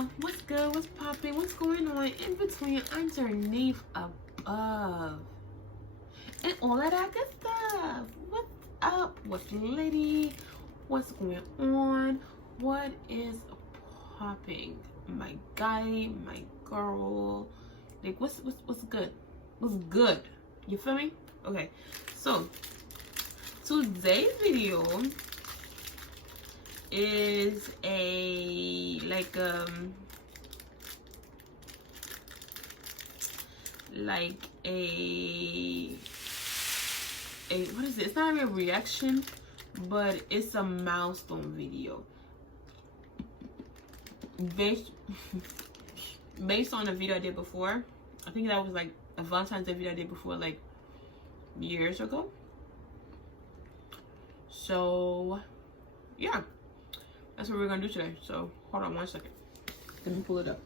y'all? What's good? What's popping? What's going on in between, underneath, above, and all of that good stuff? What's up? What's litty? What's going on? What is popping? My guy, my girl. Like, what's good? What's good? You feel me? Okay. So today's video is a like a what is it? It's not a reaction, but it's a milestone video based on a video I did before. I think that was like a Valentine's Day video I did before, like years ago. So yeah, that's what we're gonna do today. So hold on one second. Let me pull it up.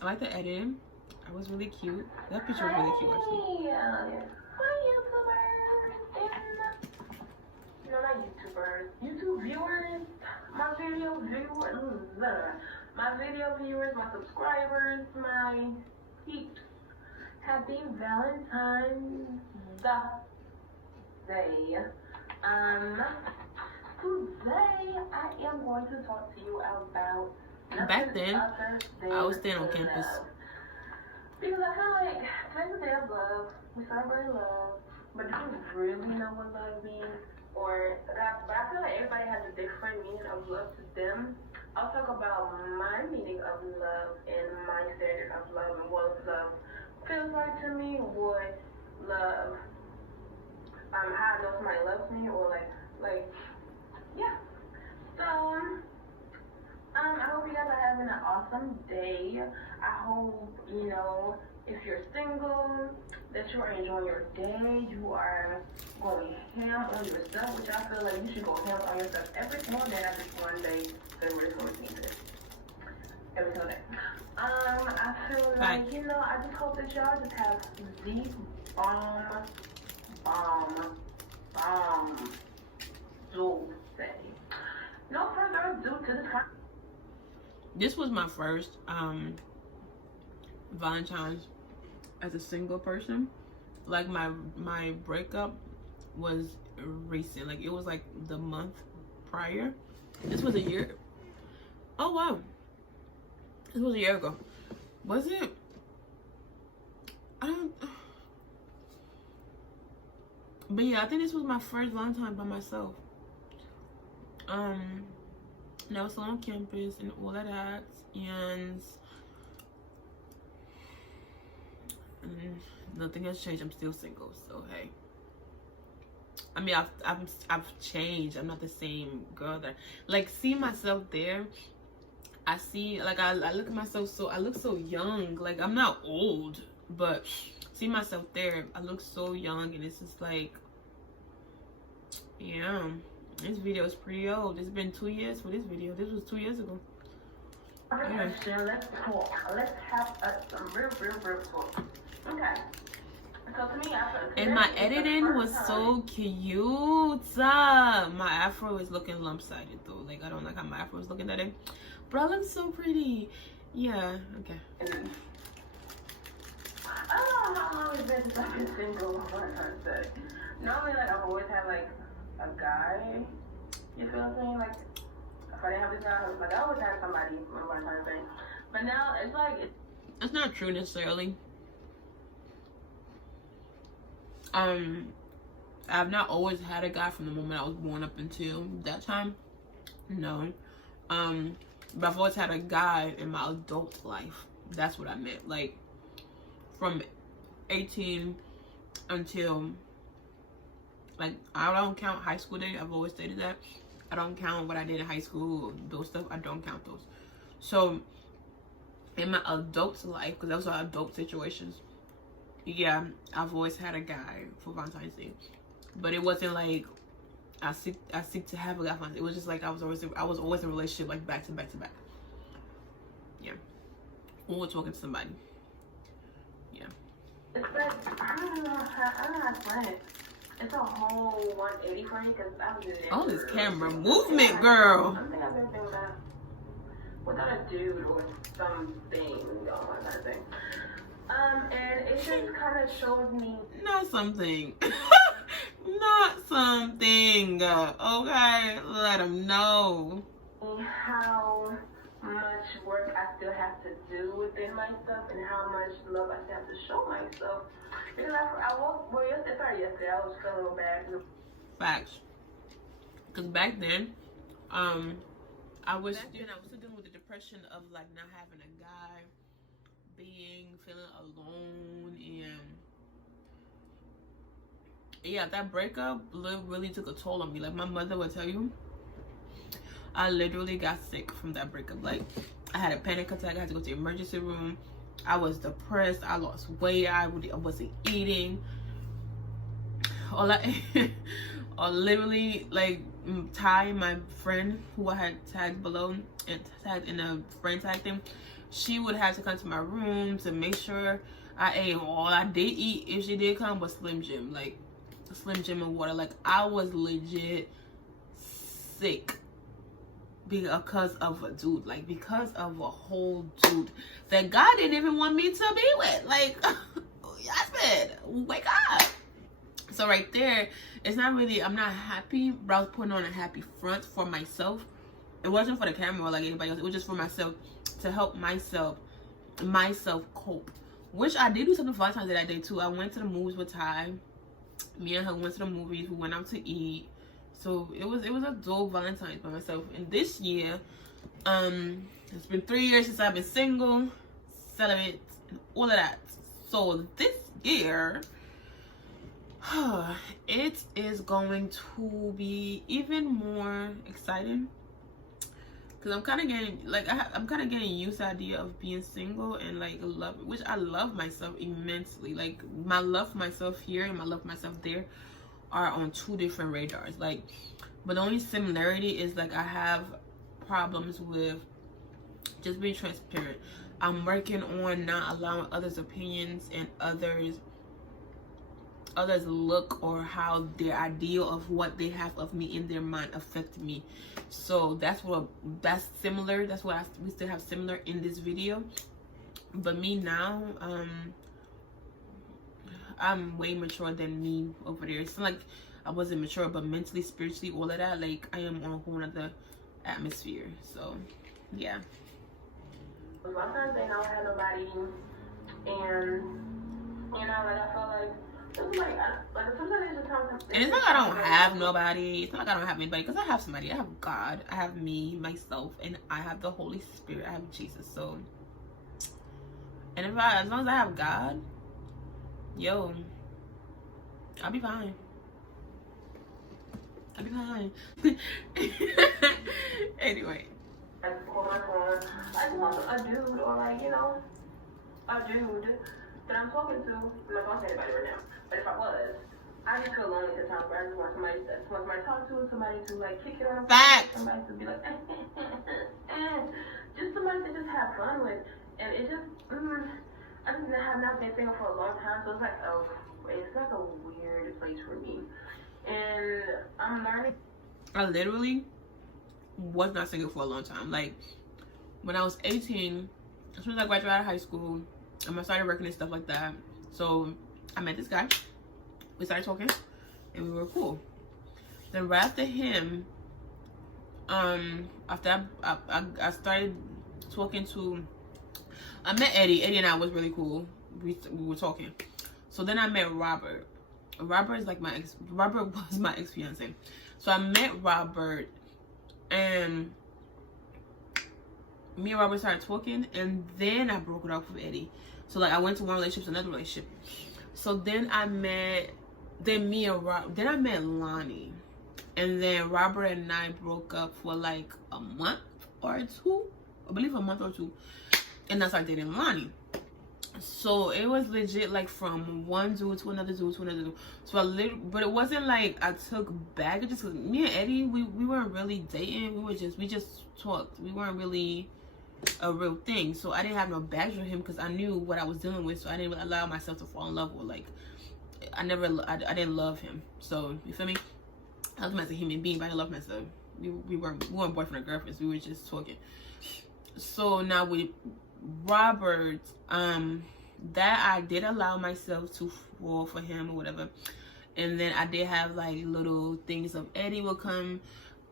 I like the editing. I was really cute. That picture was really cute, actually. Hi, YouTubers. No, not YouTubers. YouTube viewers. My video viewers, my subscribers, my peeps. Happy Valentine's Day. Today I am going to talk to you about back then I was staying on campus. Because I feel like today's the day of love. We celebrate love. But do you really know what love means? But I feel like everybody has a different meaning of love to them. I'll talk about my meaning of love and my standard of love and what love feels like to me, what love, how I know somebody loves me, or yeah. So, I hope you guys are having an awesome day. I hope, if you're single, that you are enjoying your day. You are going ham on yourself, which I feel like you should go ham on yourself every single day, not just one day, February 14th. Every single day. I feel like, I just hope that y'all just have the bomb, say. No further ado to the time. This was my first Valentine's as a single person. Like my breakup was recent. Like it was like the month prior. This was a year. Oh wow. This was a year ago. Was it? But yeah, I think this was my first Valentine by myself. And I was still on campus and all of that, and nothing has changed. I'm still single, so hey. I mean, I've changed. I'm not the same girl that see myself there. I see I look at myself, so I look so young. Like I'm not old, but see myself there, I look so young, and it's just like, yeah. This video is pretty old. It's been 2 years for this video. This was 2 years ago. Yeah. Let's talk. Let's have some real talk. Okay. So to me, and my editing was so cute. My afro is looking lump-sided though. Like I don't like how my afro is looking that day. But I look so pretty. Yeah. Okay. I don't know how long it's been since I've been single. Normally, I've always had a guy, you feel what I'm saying? If I didn't have this guy, I always had somebody on my time thing. But now it's it's not true necessarily. I've not always had a guy from the moment I was born up until that time. No. But I've always had a guy in my adult life. That's what I meant. Like from 18 until I don't count high school days. I've always stated that. I don't count what I did in high school, those stuff. I don't count those. So in my adult life, because those are adult situations, yeah, I've always had a guy for Valentine's Day. But it wasn't like I seek to have a guy for Valentine's Day. It was just like I was always in a relationship, back to back. Yeah. Or talking to somebody. don't know how to explain it. It's a whole 180 for me because I've never. Oh, this camera movement, girl. I don't think I've ever been without a dude or something. Oh my god, thing. And it just kind of showed me. Not something. Not something. Okay, let them know. How much work I still have to do within myself and how much love I still have to show myself. Because I woke, well, it started yesterday. I was feeling a little bad. Facts. Because back then, I was still dealing with the depression of like not having a guy, feeling alone, and yeah, that breakup really took a toll on me. Like my mother would tell you, I literally got sick from that breakup. Like I had a panic attack. I had to go to the emergency room. I was depressed. I lost weight. I wasn't eating. Or literally like Ty, my friend who I had tagged below and tagged in a friend tag thing, she would have to come to my room to make sure I ate. All I did eat, if she did come, was Slim Jim, like Slim Jim and water. Like I was legit sick because of a dude, like because of a whole dude that God didn't even want me to be with. Like, Yasmin, wake up. So right there, it's not really, I'm not happy, but I was putting on a happy front for myself. It wasn't for the camera or like anybody else. It was just for myself, to help myself cope. Which I did do something for times that day too. I went to the movies with Ty. Me and her went to the movies. We went out to eat. So it was a dope Valentine's by myself. And this year, it's been 3 years since I've been single, celibate, and all of that. So this year, it is going to be even more exciting because I'm kind of getting like I'm kind of getting used to the idea of being single and like love, which I love myself immensely. Like my love for myself here and my love for myself there are on two different radars. Like, but the only similarity is like I have problems with just being transparent. I'm working on not allowing others' opinions and others look or how their ideal of what they have of me in their mind affect me. So that's similar. That's what we still have similar in this video. But me now, I'm way mature than me over there. It's not like I wasn't mature, but mentally, spiritually, all of that, like I am on a whole other atmosphere. So yeah. Sometimes they don't have nobody, and you know, like I feel like. And it's not like I don't have nobody. It's not like I don't have anybody, because I have somebody. I have God. I have me, myself, and I have the Holy Spirit. I have Jesus. So, and as long as I have God, yo, I'll be fine. I'll be fine. Anyway. I just want a dude, or like, you know, a dude that I'm talking to. I'm not talking to anybody right now. But if I was, I just feel lonely at times where I just want somebody to talk to, somebody to like kick it on, somebody to be like, just somebody to just have fun with. And it just, I just have not been single for a long time, so it's like, it's like a weird place for me. And I'm learning. I literally was not single for a long time. Like when I was 18, as soon as I graduated out of high school, I started working and stuff like that. So I met this guy. We started talking, and we were cool. Then right after him, after I started talking to, I met Eddie. Eddie and I was really cool. We were talking. So then I met Robert. Robert is like Robert was my ex-fiance. So I met Robert, and me and Robert started talking, and then I broke it off with Eddie. So like I went to one relationship to another relationship. So then I met Lonnie, and then Robert and I broke up for like a month or two, I believe a month or two, and I started dating Lonnie. So it was legit like from one dude to another dude to another dude. So but it wasn't like I took baggage, because me and Eddie, we weren't really dating. We just talked. We weren't really a real thing. So I didn't have no baggage with him because I knew what I was dealing with. So I didn't allow myself to fall in love or like I didn't love him. So you feel me? I loved him as a human being, but I didn't love him as a we weren't boyfriend or girlfriends. We were just talking. So now with Robert, that I did allow myself to fall for him or whatever. And then I did have like little things of Eddie will come.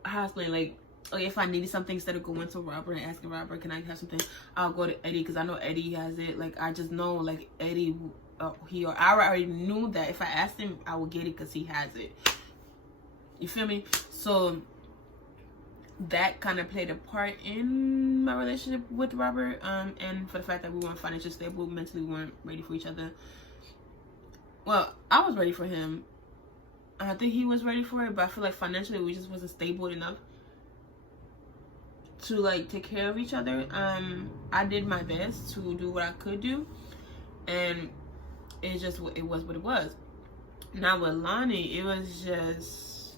How I explain, like, okay, if I needed something, instead of going to Robert and asking Robert, can I have something, I'll go to Eddie because I know Eddie has it. Like, I just know, like, Eddie, I already knew that if I asked him, I would get it because he has it. You feel me? So that kind of played a part in my relationship with Robert, and for the fact that we weren't financially stable, mentally we weren't ready for each other. Well, I was ready for him. I think he was ready for it, but I feel like financially we just wasn't stable enough to like take care of each other. I did my best to do what I could do, and it was what it was. Now with Lonnie, it was just,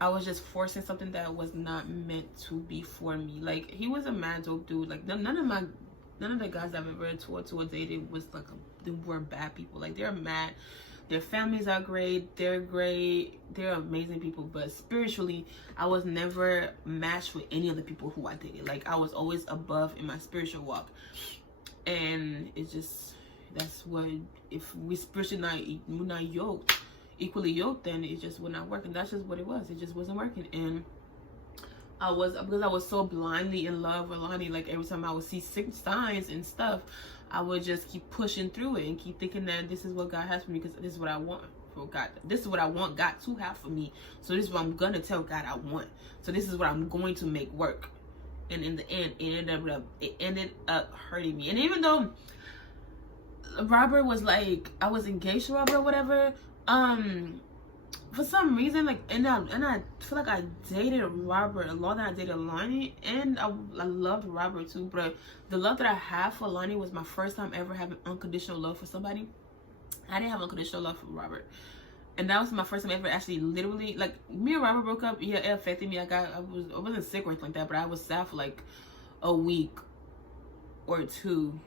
I was just forcing something that was not meant to be for me. Like, he was a mad dope dude. Like, none of the guys I've ever toured or dated was like they were bad people. Like, they're mad. Their families are great. They're great. They're amazing people. But spiritually, I was never matched with any of the people who I dated. Like, I was always above in my spiritual walk. And it's just, that's what, if we spiritually not yoked, equally yoked, then it just would not work. And that's just what it was. It just wasn't working. And because I was so blindly in love with Lonnie, like every time I would see signs and stuff, I would just keep pushing through it and keep thinking that this is what God has for me, because this is what I want for God. This is what I want God to have for me. So this is what I'm gonna tell God I want. So this is what I'm going to make work. And in the end, it ended up hurting me. And even though Robert was like, I was engaged to Robert or whatever, for some reason, like, and I feel like I dated Robert longer than I dated Lonnie, and I loved Robert too, but the love that I have for Lonnie was my first time ever having unconditional love for somebody. I didn't have unconditional love for Robert, and that was my first time ever actually literally, like, me and Robert broke up. Yeah, it affected me. I wasn't sick or anything like that, but I was sad for like a week or two,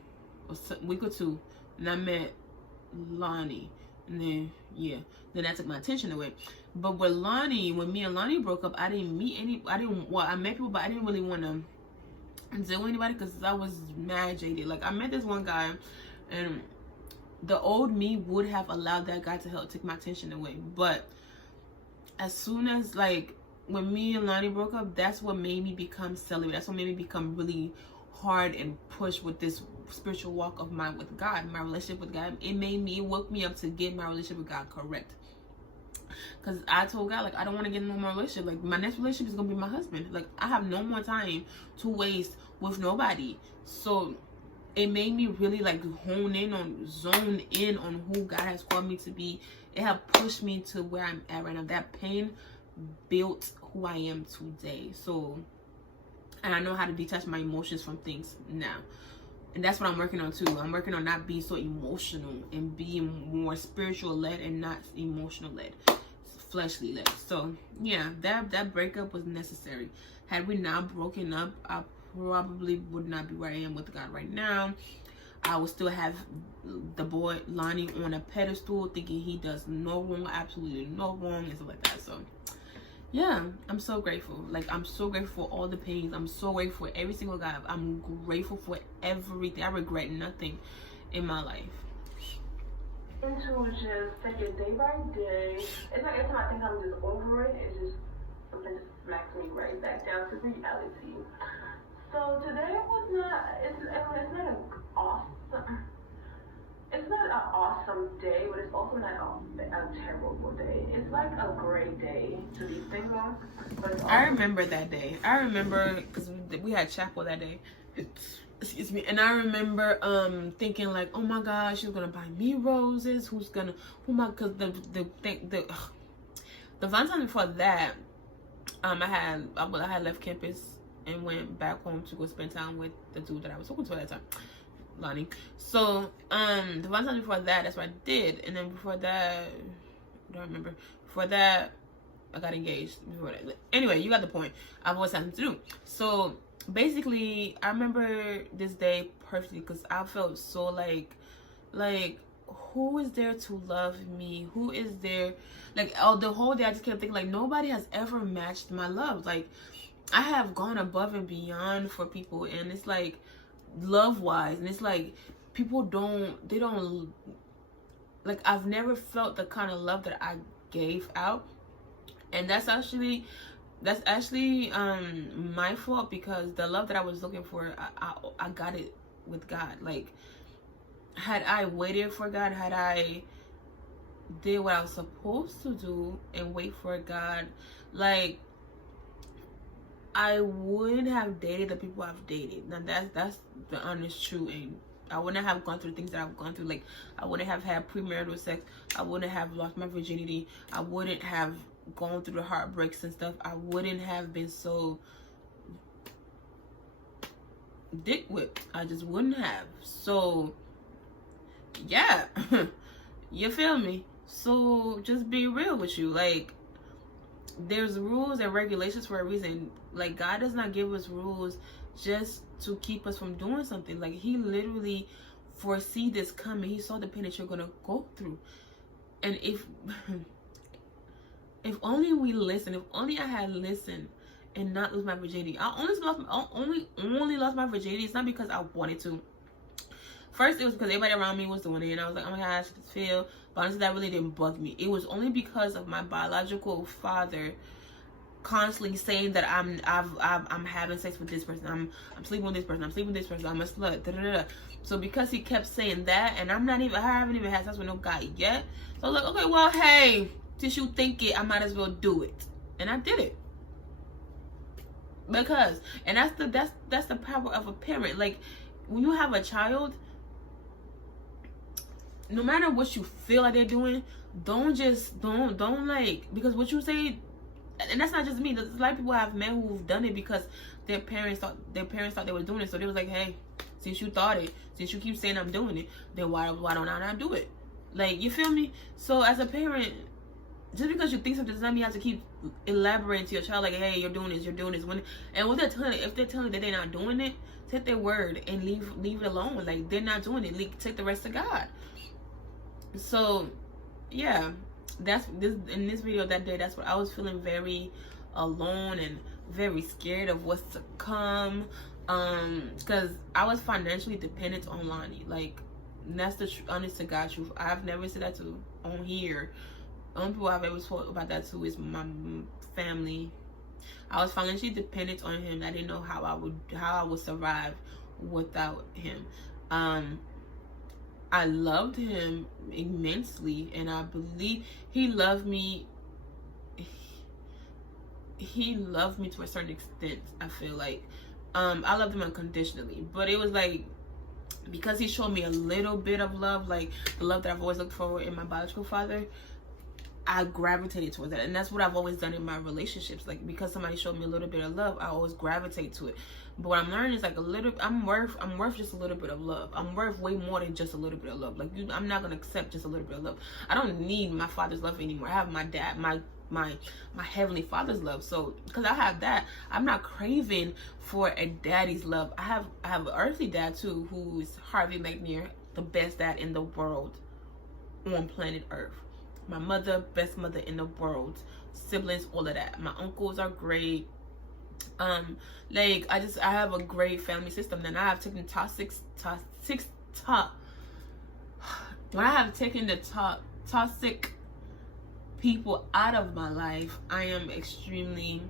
and I met Lonnie. And then, yeah, then that took my attention away. But with Lonnie, when me and Lonnie broke up, I met people, but I didn't really want to deal with anybody because I was mad jaded. Like, I met this one guy, and the old me would have allowed that guy to help take my attention away. But as soon as, like, when me and Lonnie broke up, that's what made me become celibate. That's what made me become really hard and push with this spiritual walk of mine with God, my relationship with God. It woke me up to get my relationship with God correct. Because I told God, like, I don't want to get in no more relationship. Like, my next relationship is going to be my husband. Like, I have no more time to waste with nobody. So it made me really, like, zone in on who God has called me to be. It helped push me to where I'm at right now. That pain built who I am today. So, and I know how to detach my emotions from things now. And that's what I'm working on too. I'm working on not being so emotional and being more spiritual led and not emotional led, fleshly led. So yeah, that breakup was necessary. Had we not broken up, I probably would not be where I am with God right now. I would still have the boy Lonnie on a pedestal, thinking he does no wrong, absolutely no wrong, and stuff like that. So yeah, I'm so grateful. Like, I'm so grateful for all the pains. I'm so grateful for every single guy. I'm grateful for everything. I regret nothing in my life. Into just take it day by day. It's like every time I think I'm just over it, it's just something just smacks me right back down to reality. So today was not. It's not an awesome day, but it's also not a terrible day. It's like a great day to be single. But I remember that day. I remember because we had chapel that day. Excuse me. And I remember thinking like, oh my gosh, she's gonna buy me roses. Because the Valentine's before that, I had left campus and went back home to go spend time with the dude that I was talking to at that time, Lonnie. So the Valentine's before that, that's what I did. And then before that, I don't remember. Before that, I got engaged. Before that, anyway, you got the point. I've always had something to do. So basically, I remember this day perfectly because I felt so like who is there to love me? Who is there? Like, oh, the whole day I just kept thinking, like, nobody has ever matched my love. Like, I have gone above and beyond for people, and it's like, love-wise, and it's like, people don't, like, I've never felt the kind of love that I gave out. And that's actually my fault, because the love that I was looking for, I got it with God. Like, had I waited for God, had I did what I was supposed to do and wait for God, like, I wouldn't have dated the people I've dated. Now that's the honest truth. And I wouldn't have gone through things that I've gone through. Like, I wouldn't have had premarital sex. I wouldn't have lost my virginity. I wouldn't have gone through the heartbreaks and stuff. I wouldn't have been so dick whipped. I just wouldn't have. So yeah. You feel me? So just be real with you. Like, there's rules and regulations for a reason. Like, God does not give us rules just to keep us from doing something. Like, he literally foresee this coming. He saw the pain that you're gonna go through. And if only we listen, if only I had listened and not lose my virginity. I only lost my virginity. It's not because I wanted to. First, it was because everybody around me was doing it, and I was like, oh my gosh, I just feel. But honestly, that really didn't bug me. It was only because of my biological father constantly saying that I'm having sex with this person, I'm sleeping with this person, I'm sleeping with this person, I'm a slut, da, da, da, da. So because he kept saying that, and I haven't even had sex with no guy yet. So I was like, okay, well, hey, since you think it, I might as well do it. And I did it. Because, and that's the power of a parent. Like, when you have a child, no matter what you feel like they're doing, don't like, because what you say, and that's not just me. There's a lot of people have men who've done it because their parents thought they were doing it. So they was like, hey, since you thought it, since you keep saying I'm doing it, then why don't I not do it? Like, you feel me? So as a parent, just because you think something does not mean you have to keep elaborating to your child, like, hey, you're doing this. And what they're telling, if they're telling that they're not doing it, take their word and leave it alone. Like, they're not doing it. Take the rest to God. So yeah, that's this in this video that day. That's what I was feeling, very alone and very scared of what's to come, because I was financially dependent on Lonnie. Like, that's the honest to God truth. I've never said that to on here. The only people I've ever told about that to is my family. I was financially dependent on him. I didn't know how I would survive without him. I loved him immensely, and I believe he loved me. He loved me to a certain extent, I feel like. I loved him unconditionally, but it was like, because he showed me a little bit of love, like the love that I've always looked for in my biological father, I gravitated towards that. And that's what I've always done in my relationships. Like, because somebody showed me a little bit of love, I always gravitate to it. But what I'm learning is, like, I'm worth just a little bit of love. I'm worth way more than just a little bit of love. Like, I'm not gonna accept just a little bit of love. I don't need my father's love anymore. I have my dad, my heavenly father's love. So because I have that, I'm not craving for a daddy's love. I have an earthly dad too, who is Harvey McNear, the best dad in the world on planet Earth. My mother, best mother in the world. Siblings, all of that. My uncles are great. Like, I have a great family system. Then I have taken when I have taken the toxic people out of my life, I am extremely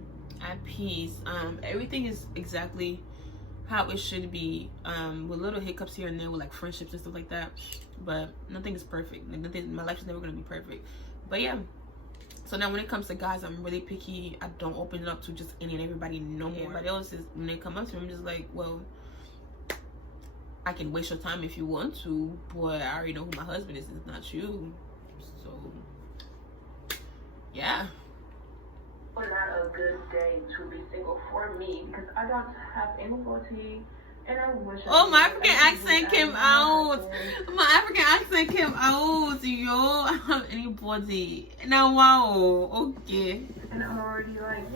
at peace. Everything is exactly how it should be, with little hiccups here and there with like friendships and stuff like that, but nothing is perfect. Like, my life is never gonna be perfect. But yeah, so now when it comes to guys, I'm really picky. I don't open it up to just any and everybody no more. Everybody else is, when they come up to me, I'm just like, well, I can waste your time if you want to, but I already know who my husband is. It's not you. So yeah. Not a good day to be single for me, because I don't have anybody, and I wish. Oh, my African accent came out. My African accent came out. Yo, I don't have anybody. Now, wow. Okay. And I'm already like,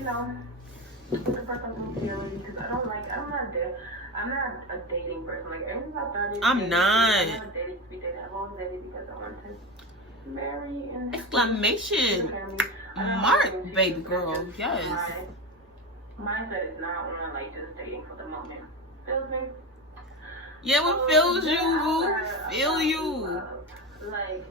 the person I'm feeling, because I'm not there. I'm not a dating person. Like, ever since I started I'm dating, not. I never dated to be dated. I've always dated because I want to marry and Exclamation mark, baby girl. Yes. My mindset is not on like just dating for the moment. Feels me? Yeah, what feels you? Who feel you? Like,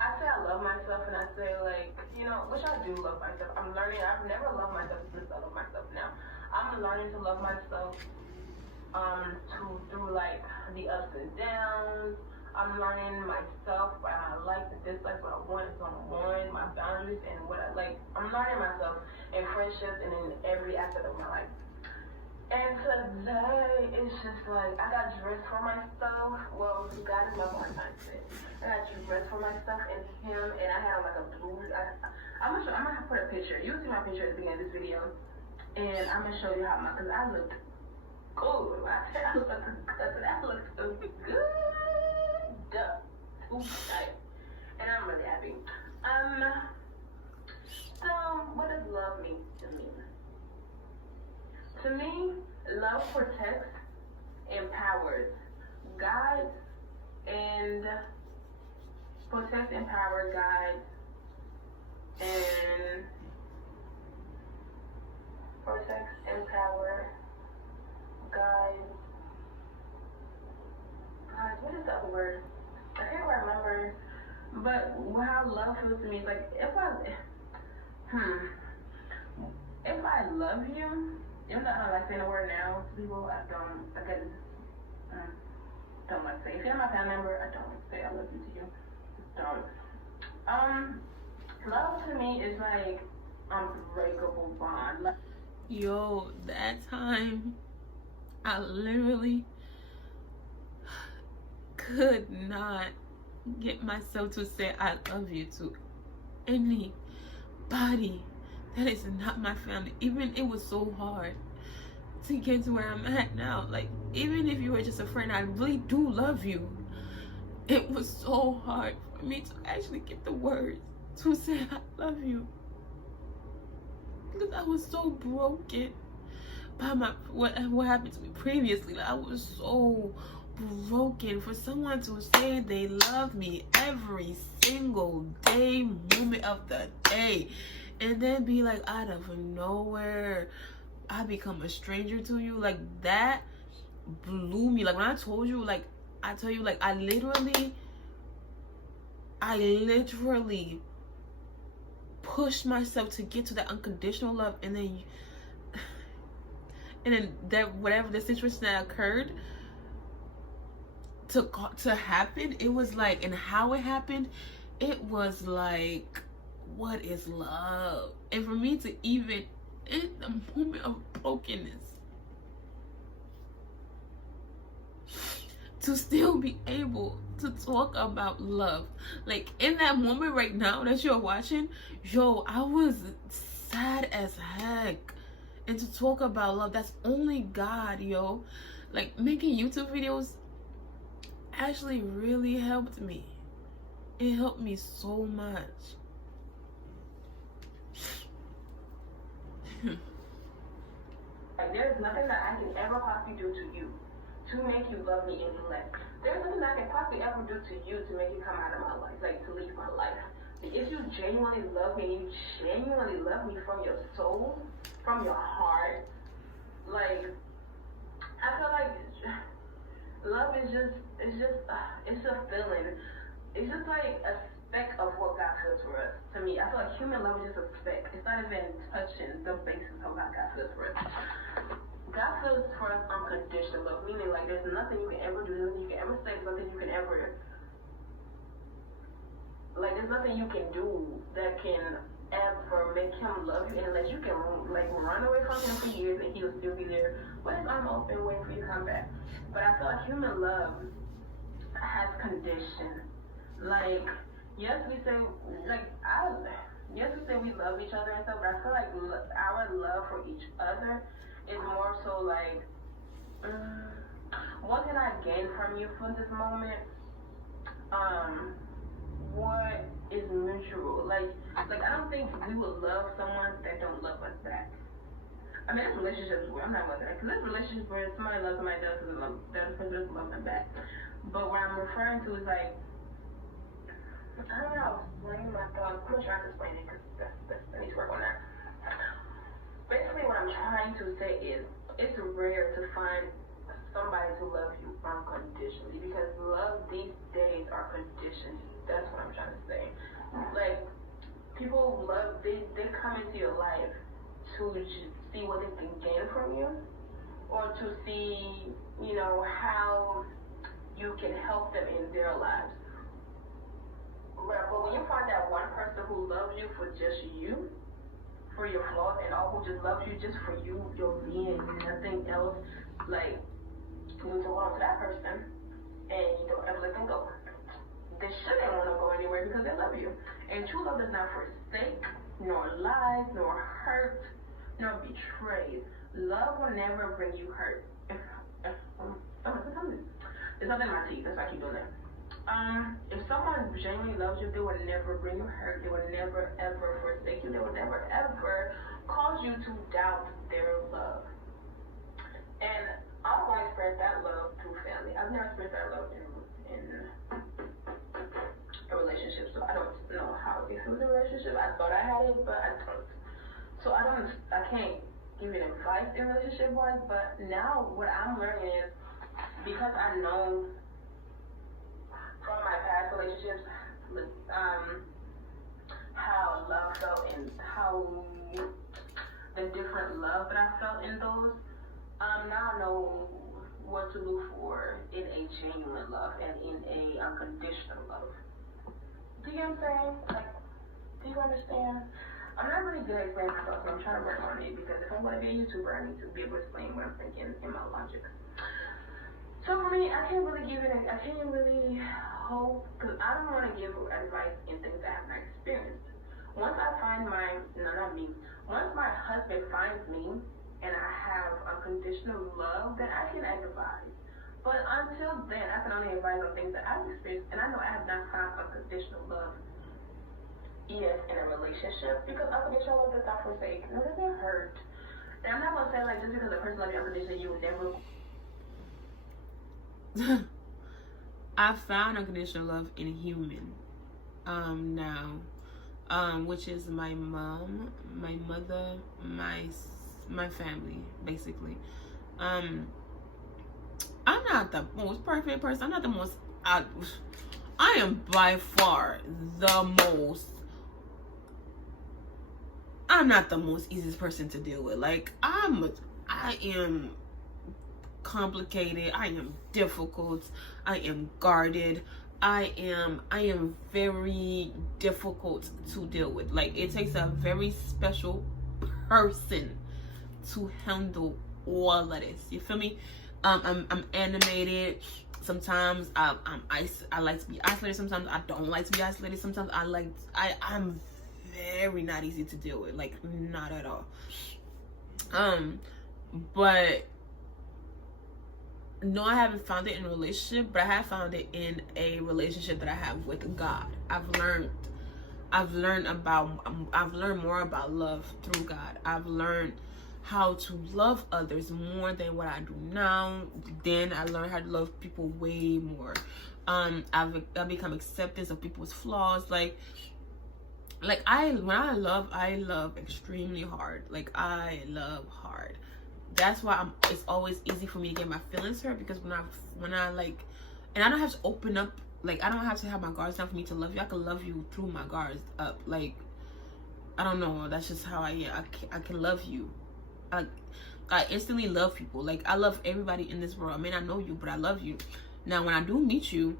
I say I love myself, and I say, like, you know, which I do love myself. I'm learning. I've never loved myself since I love myself now. I'm learning to love myself through like the ups and downs. I'm learning myself, what I like, the dislikes, what I want, what I want, my boundaries, and what I like. I'm learning myself in friendships and in every aspect of my life. And today, it's just like, I got dressed for myself. Well, God is my heart mindset. I got dressed for myself and him, and I had like a blue, I'm gonna put a picture. You'll see my picture at the beginning of this video. And I'm gonna show you how because I looked good. I said I looked good. Too tight. And I'm really happy. So what does love mean to me? To me, love protects, empowers, guides, and protects, empowers, guides, and protects, empower, guides. Guys, what is the other word? I can't remember. But how love feels to me is like if I love you. Even though I don't like saying the word now to people, I don't like to say. If you're my family member, I don't like to say I love you to you. Don't. Love to me is like unbreakable bond. Yo, that time I literally could not get myself to say I love you to anybody that is not my family. Even it was so hard to get to where I'm at now. Like, even if you were just a friend, I really do love you. It was so hard for me to actually get the words to say I love you, because I was so broken by what happened to me previously. Like, I was so broken for someone to say they love me every single day, moment of the day, and then be like, out of nowhere, I become a stranger to you. Like, that blew me. Like, when I told you, like, I tell you, like, I literally pushed myself to get to that unconditional love, and then that whatever the situation that occurred to happen, it was like, and how it happened, it was like, what is love? And for me to even in the moment of brokenness to still be able to talk about love, like in that moment right now that you're watching, yo, I was sad as heck. And to talk about love, that's only God, yo. Like, making YouTube videos actually really helped me. It helped me so much. Like, there's nothing that I can ever possibly do to you to make you love me any less. There's nothing I can possibly ever do to you to make you come out of my life, like to leave my life. If you genuinely love me, and you genuinely love me from your soul, from your heart, like, I feel like love is it's a feeling. It's just like a speck of what God feels for us. To me, I feel like human love is just a speck. It's not even touching the basis of how God feels for us. God feels for us unconditional love, meaning like there's nothing you can ever do, nothing you can ever say, nothing you can ever, like, there's nothing you can do that can ever make him love you, unless you can like run away from him for years and he'll still be there with his arm open waiting for you to come back. But I feel like human love has condition. Like, yes, we say we love each other and stuff, but I feel like our love for each other is more so like, what can I gain from you for this moment? What is mutual? Like I don't think we would love someone that don't love us back. I mean, there's relationships where I'm not going to that, because there's relationships where somebody loves somebody else because the other person doesn't love them back. But what I'm referring to is like, I don't know, explain my thoughts. I'm going to try to explain it because I need to work on that. Basically, what I'm trying to say is, it's rare to find somebody to love you unconditionally, because love these days are conditioned. That's what I'm trying to say. Like, people love, they come into your life to see what they can gain from you, or to see, you know, how you can help them in their lives. But when you find that one person who loves you for just you, for your flaws and all, who just loves you just for you, your being, nothing else, like, you need to hold on to that person, and you don't ever let them go. They shouldn't want to go anywhere because they love you. And true love does not forsake, nor lies, nor hurt, nor betray. Love will never bring you hurt. It's something in my teeth, that's why I keep doing that. If someone genuinely loves you, they will never bring you hurt. They will never ever forsake you. They will never ever cause you to doubt their love. And I've only experienced that love through family. I've never experienced that love in a relationship, so I don't know how it was a relationship. I thought I had it, but I don't. So I can't give you advice in relationship wise, but now what I'm learning is, because I know from my past relationships, how love felt and how the different love that I felt in those, now I know what to look for in a genuine love and in a unconditional love. Do you get what I'm saying? Like, do you understand? I'm not really good at explaining myself, so I'm trying to work on it, because if I want to be a YouTuber, I need to be able to explain what I'm thinking in my logic. So for me, I can't really hope, because I don't want to give advice in things I have not experienced. Once I find once my husband finds me and I have unconditional love, then I can advise. But until then, I can only advise on things that I've experienced, and I know I have not found unconditional love yet in a relationship, because unconditional love does not forsake, nor does it hurt. And I'm not going to say, like, just because a person loves you unconditionally, you will never... I found unconditional love in a human now, which is my mom, my mother, my family, basically. I'm not the most perfect person. I'm not the most, I am by far I'm not the most easiest person to deal with. Like, I am complicated, I am difficult, I am guarded, I am very difficult to deal with. Like, it takes a very special person to handle all of this. You feel me? I'm animated. Sometimes I like to be isolated. Sometimes I don't like to be isolated. Sometimes I'm very not easy to deal with. Like, not at all. But no, I haven't found it in a relationship, but I have found it in a relationship that I have with God. I've learned more about love through God. I've learned how to love others more than what I do now. Then I learned how to love people way more. I've become acceptance of people's flaws. When I love extremely hard. Like, I love hard. That's why it's always easy for me to get my feelings hurt, because when I like, and I don't have to open up, like, I don't have to have my guards down for me to love you. I can love you through my guards up. Like, I don't know, that's just how I am. I can love you. I instantly love people. Like, I love everybody in this world. I may not know you, but I love you. Now, when I do meet you,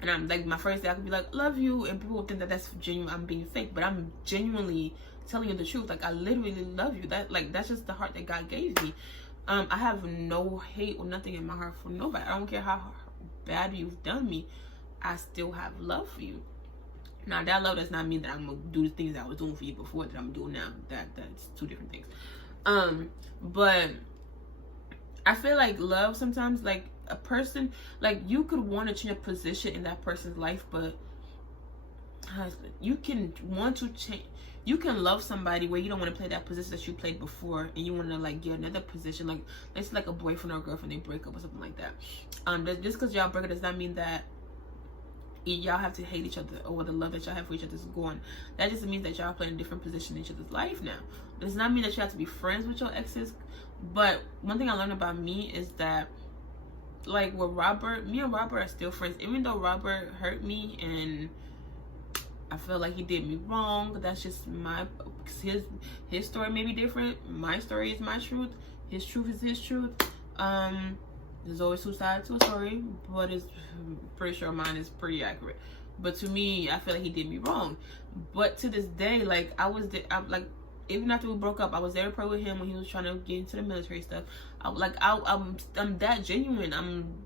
and I'm like, my first day, I could be like, love you, and people will think that that's genuine, I'm being fake, but I'm genuinely telling you the truth. Like, I literally love you. That's just the heart that God gave me. I have no hate or nothing in my heart for nobody. I don't care how bad you've done me, I still have love for you. Now, that love does not mean that I'm gonna do the things that I was doing for you before that I'm doing now. That's two different things. But I feel like love sometimes, like, a person, like, you could want to change a position in that person's life, but husband, you can want to change, you can love somebody where you don't want to play that position that you played before, and you want to like get another position, like let's say like a boyfriend or a girlfriend, they break up or something like that. Just because y'all break up does not mean that y'all have to hate each other, or the love that y'all have for each other is gone. That just means that y'all are playing a different position in each other's life now. Does not mean that you have to be friends with your exes. But one thing I learned about me is that, like with Robert, me and Robert are still friends, even though Robert hurt me and I feel like he did me wrong. That's just his story may be different. My story is my truth. His truth is his truth. There's always two sides to a story, but it's pretty sure mine is pretty accurate. But to me, I feel like he did me wrong. But to this day, like I'm like, even after we broke up, I was there to pray with him when he was trying to get into the military stuff. I'm that genuine. I'm